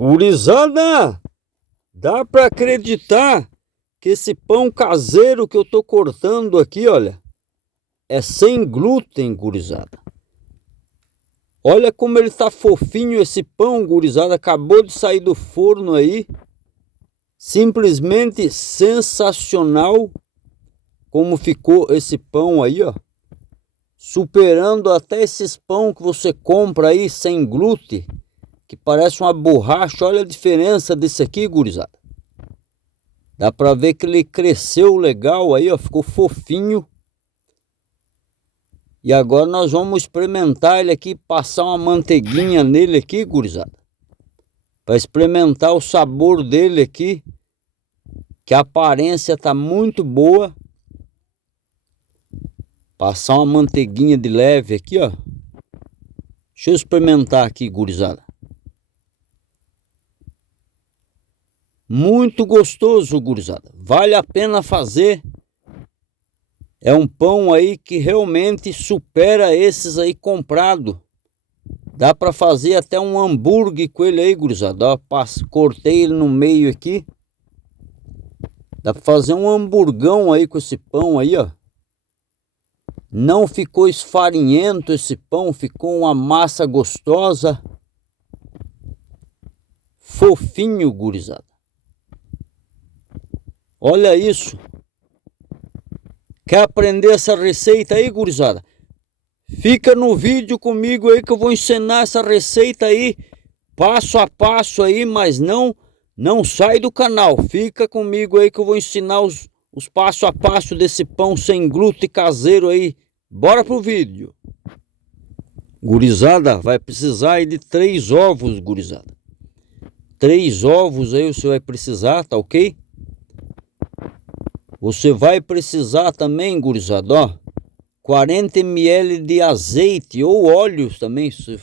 Gurizada, dá para acreditar que esse pão caseiro que eu tô cortando aqui, olha, é sem glúten, gurizada. Olha como ele tá fofinho esse pão, gurizada, acabou de sair do forno aí. Simplesmente sensacional como ficou esse pão aí, ó. Superando até esses pão que você compra aí sem glúten, que parece uma borracha. Olha a diferença desse aqui, gurizada. Dá pra ver que ele cresceu legal aí, ó, ficou fofinho. E agora nós vamos experimentar ele aqui, passar uma manteiguinha nele aqui, gurizada. Para experimentar o sabor dele aqui, que a aparência tá muito boa. Passar uma manteiguinha de leve aqui, ó. Deixa eu experimentar aqui, gurizada. Muito gostoso, gurizada. Vale a pena fazer. É um pão aí que realmente supera esses aí comprado. Dá para fazer até um hambúrguer com ele aí, gurizada. Ó, cortei ele no meio aqui. Dá para fazer um hamburgão aí com esse pão aí, ó. Não ficou esfarinhento esse pão, ficou uma massa gostosa. Fofinho, gurizada. Olha isso. Quer aprender essa receita aí, gurizada? Fica no vídeo comigo aí que eu vou ensinar essa receita aí, passo a passo aí, mas não sai do canal. Fica comigo aí que eu vou ensinar os passo a passo desse pão sem glúten caseiro aí. Bora pro vídeo. Gurizada, vai precisar aí de 3 ovos, gurizada. 3 ovos aí você vai precisar, tá ok? Você vai precisar também, gurizada, ó, 40 ml de azeite ou óleo também, se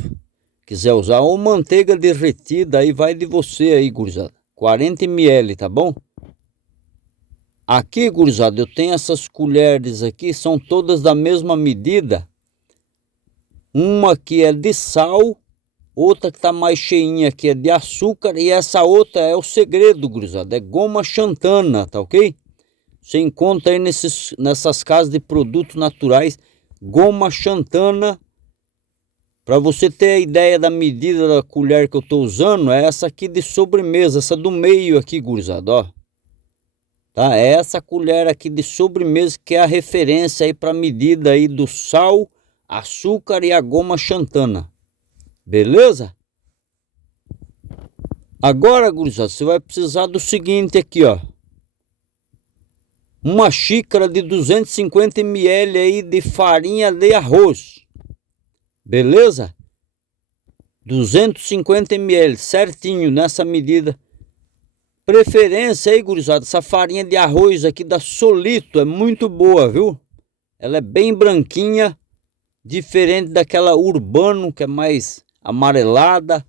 quiser usar, ou manteiga derretida, aí vai de você aí, gurizada. 40 ml, tá bom? Aqui, gurizada, eu tenho essas colheres aqui, são todas da mesma medida. Uma aqui é de sal, outra que tá mais cheinha aqui é de açúcar, e essa outra é o segredo, gurizada, é goma xantana, tá ok? Você encontra aí nessas casas de produtos naturais, goma xantana. Para você ter a ideia da medida da colher que eu estou usando, é essa aqui de sobremesa, essa do meio aqui, gurizada, ó. Tá? É essa colher aqui de sobremesa que é a referência aí para a medida aí do sal, açúcar e a goma xantana. Beleza? Agora, gurizada, você vai precisar do seguinte aqui, ó. Uma xícara de 250 ml aí de farinha de arroz. Beleza? 250 ml, certinho nessa medida. Preferência aí, gurizada, essa farinha de arroz aqui da Solito é muito boa, viu? Ela é bem branquinha, diferente daquela Urbano que é mais amarelada.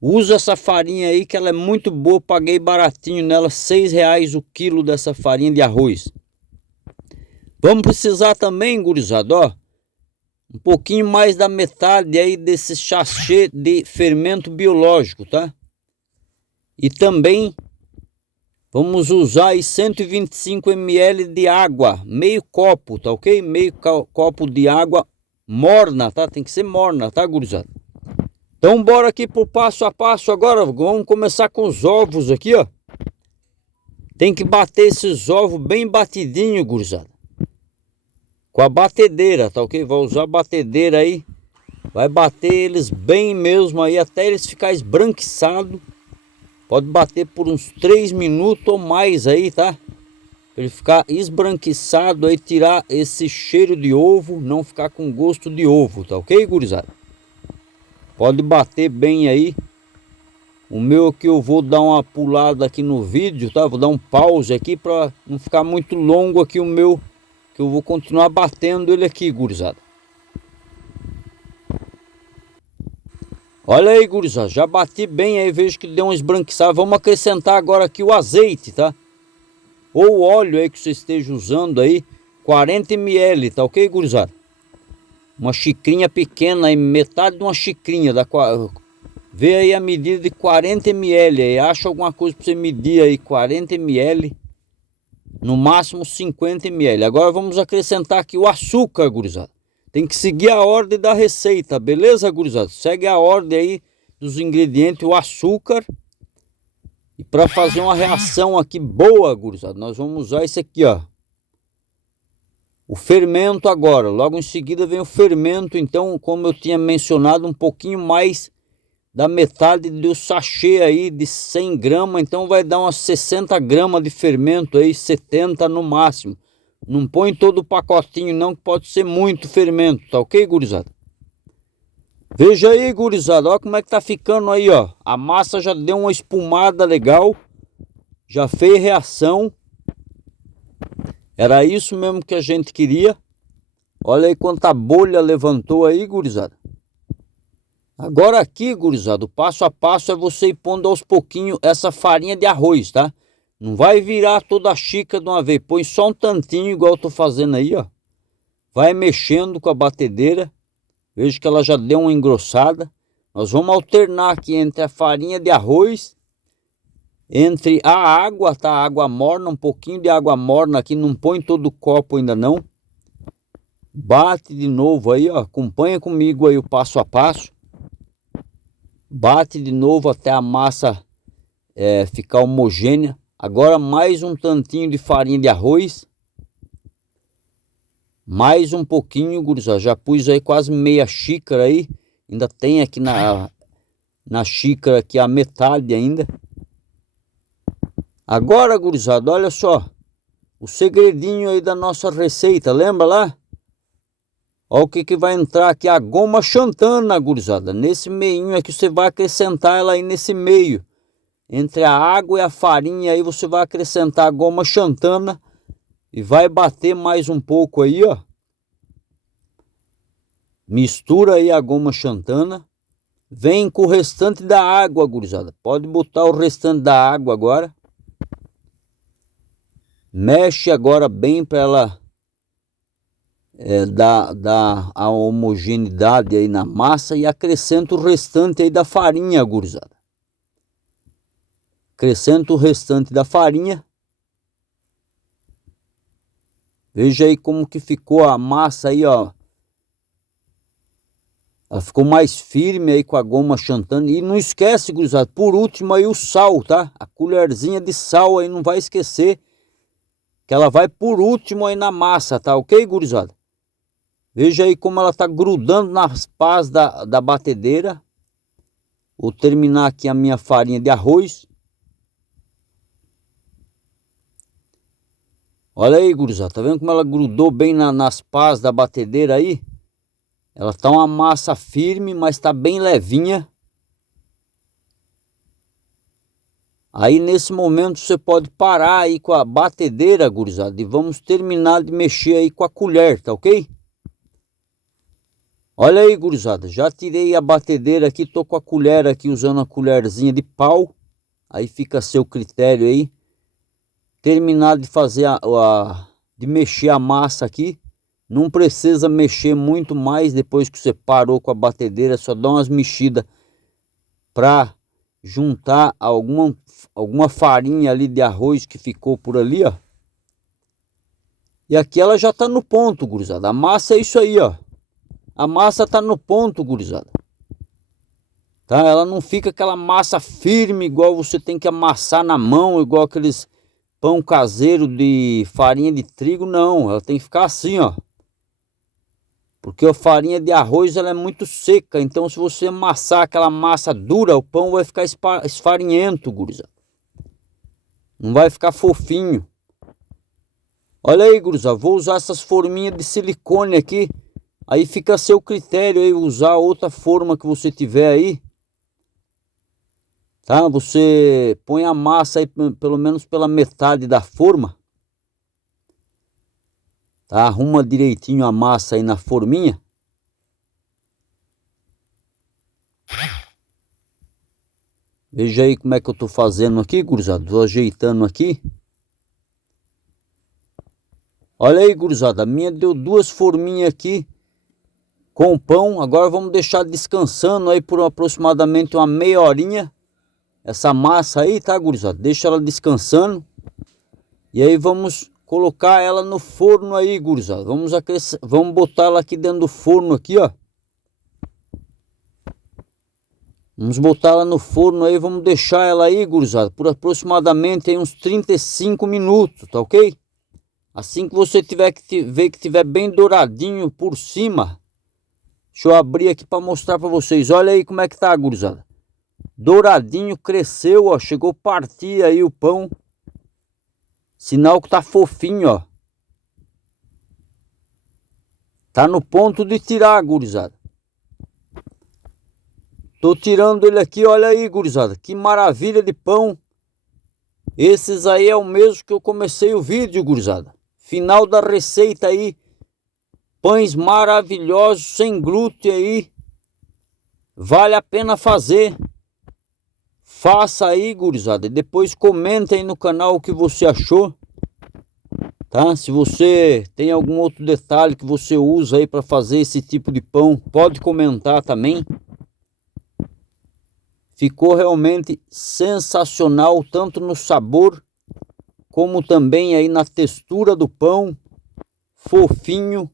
Usa essa farinha aí que ela é muito boa, paguei baratinho nela, R$6 o quilo dessa farinha de arroz. Vamos precisar também, gurizada, ó, um pouquinho mais da metade aí desse sachê de fermento biológico, tá? E também vamos usar aí 125 ml de água, meio copo, tá ok? Meio copo de água morna, tá? Tem que ser morna, tá, gurizada? Então bora aqui pro passo a passo agora. Vamos começar com os ovos aqui, ó. Tem que bater esses ovos bem batidinho, gurizada. Com a batedeira, tá ok? Vai usar a batedeira aí. Vai bater eles bem mesmo aí, até eles ficarem esbranquiçados. Pode bater por uns 3 minutos ou mais aí, tá? Pra ele ficar esbranquiçado aí, tirar esse cheiro de ovo, não ficar com gosto de ovo, tá ok, gurizada? Pode bater bem aí. O meu aqui eu vou dar uma pulada aqui no vídeo, tá? Vou dar um pause aqui para não ficar muito longo aqui o meu, que eu vou continuar batendo ele aqui, gurizada. Olha aí, gurizada, já bati bem aí, vejo que deu um esbranquiçado. Vamos acrescentar agora aqui o azeite, tá? Ou o óleo aí que você esteja usando aí, 40 ml, tá ok, gurizada? Uma xicrinha pequena aí, metade de uma xicrinha, Vê aí a medida de 40 ml aí. Acha alguma coisa para você medir aí, 40 ml. No máximo 50 ml. Agora vamos acrescentar aqui o açúcar, gurizada. Tem que seguir a ordem da receita, beleza, gurizada? Segue a ordem aí dos ingredientes, o açúcar. E para fazer uma reação aqui boa, gurizada, nós vamos usar esse aqui, ó. O fermento agora. Logo em seguida vem o fermento. Então, como eu tinha mencionado, um pouquinho mais da metade do sachê aí de 100 gramas. Então vai dar umas 60 gramas de fermento aí, 70 no máximo. Não põe todo o pacotinho não, que pode ser muito fermento, tá ok, gurizada? Veja aí, gurizada, olha como é que tá ficando aí, ó. A massa já deu uma espumada legal, já fez reação. Era isso mesmo que a gente queria. Olha aí quanta bolha levantou aí, gurizada. Agora aqui, gurizada, o passo a passo é você ir pondo aos pouquinhos essa farinha de arroz, tá? Não vai virar toda a xícara de uma vez. Põe só um tantinho, igual eu tô fazendo aí, ó. Vai mexendo com a batedeira. Veja que ela já deu uma engrossada. Nós vamos alternar aqui entre a farinha de arroz, entre a água, tá? Água morna, um pouquinho de água morna aqui. Não põe todo o copo ainda não. Bate de novo aí, ó. Acompanha comigo aí o passo a passo. Bate de novo até a massa ficar homogênea. Agora mais um tantinho de farinha de arroz. Mais um pouquinho, gurizada. Já pus aí quase meia xícara aí. Ainda tem aqui na xícara aqui a metade ainda. Agora, gurizada, olha só. O segredinho aí da nossa receita, lembra lá? Olha o que vai entrar aqui, a goma xantana, gurizada. Nesse meinho aqui você vai acrescentar ela aí nesse meio. Entre a água e a farinha aí você vai acrescentar a goma xantana. E vai bater mais um pouco aí, ó. Mistura aí a goma xantana. Vem com o restante da água, gurizada. Pode botar o restante da água agora. Mexe agora bem para ela dar a homogeneidade aí na massa. E acrescenta o restante aí da farinha, gurizada. Acrescenta o restante da farinha. Veja aí como que ficou a massa aí, ó. Ela ficou mais firme aí com a goma xantana. E não esquece, gurizada, por último aí o sal, tá? A colherzinha de sal aí, não vai esquecer. Que ela vai por último aí na massa, tá ok, gurizada? Veja aí como ela tá grudando nas pás da batedeira. Vou terminar aqui a minha farinha de arroz. Olha aí, gurizada, tá vendo como ela grudou bem nas pás da batedeira aí? Ela tá uma massa firme, mas tá bem levinha. Aí nesse momento você pode parar aí com a batedeira, gurizada, e vamos terminar de mexer aí com a colher, tá ok? Olha aí, gurizada, já tirei a batedeira aqui, tô com a colher aqui usando a colherzinha de pau. Aí fica a seu critério aí. Terminar de fazer de mexer a massa aqui. Não precisa mexer muito mais depois que você parou com a batedeira. Só dá umas mexidas para juntar alguma farinha ali de arroz que ficou por ali, ó. E aqui ela já tá no ponto, gurizada. A massa é isso aí, ó. A massa tá no ponto, gurizada. Tá? Ela não fica aquela massa firme igual você tem que amassar na mão, igual aqueles pão caseiro de farinha de trigo, não. Ela tem que ficar assim, ó. Porque a farinha de arroz ela é muito seca. Então se você amassar aquela massa dura, o pão vai ficar esfarinhento, gurizada. Não vai ficar fofinho. Olha aí, gurizada. Vou usar essas forminhas de silicone aqui. Aí fica a seu critério aí usar outra forma que você tiver aí. Tá? Você põe a massa aí pelo menos pela metade da forma. Tá? Arruma direitinho a massa aí na forminha. Veja aí como é que eu tô fazendo aqui, gurizada. Tô ajeitando aqui. Olha aí, gurizada. A minha deu duas forminhas aqui com o pão. Agora vamos deixar descansando aí por aproximadamente uma meia horinha. Essa massa aí, tá, gurizada? Deixa ela descansando. E aí vamos colocar ela no forno aí, gurizada. Vamos botar ela aqui dentro do forno aqui, ó. Vamos botar ela no forno aí, vamos deixar ela aí, gurizada, por aproximadamente aí uns 35 minutos, tá ok? Assim que você tiver que ver que tiver bem douradinho por cima. Deixa eu abrir aqui para mostrar para vocês. Olha aí como é que tá, gurizada. Douradinho, cresceu, ó, chegou a partir aí o pão. Sinal que tá fofinho, ó. Tá no ponto de tirar, gurizada. Tô tirando ele aqui, olha aí, gurizada. Que maravilha de pão. Esses aí é o mesmo que eu comecei o vídeo, gurizada. Final da receita aí. Pães maravilhosos, sem glúten aí. Vale a pena fazer. Faça aí, gurizada. E depois comenta aí no canal o que você achou. Tá? Se você tem algum outro detalhe que você usa aí para fazer esse tipo de pão, pode comentar também. Ficou realmente sensacional, tanto no sabor, como também aí na textura do pão. Fofinho.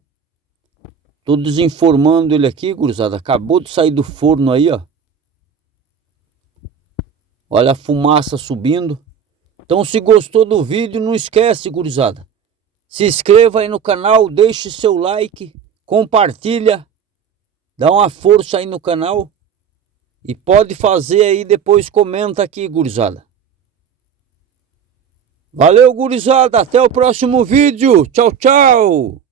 Tô desenformando ele aqui, gurizada. Acabou de sair do forno aí, ó. Olha a fumaça subindo. Então, se gostou do vídeo, não esquece, gurizada. Se inscreva aí no canal, deixe seu like, compartilha. Dá uma força aí no canal. E pode fazer aí, depois comenta aqui, gurizada. Valeu, gurizada. Até o próximo vídeo. Tchau, tchau.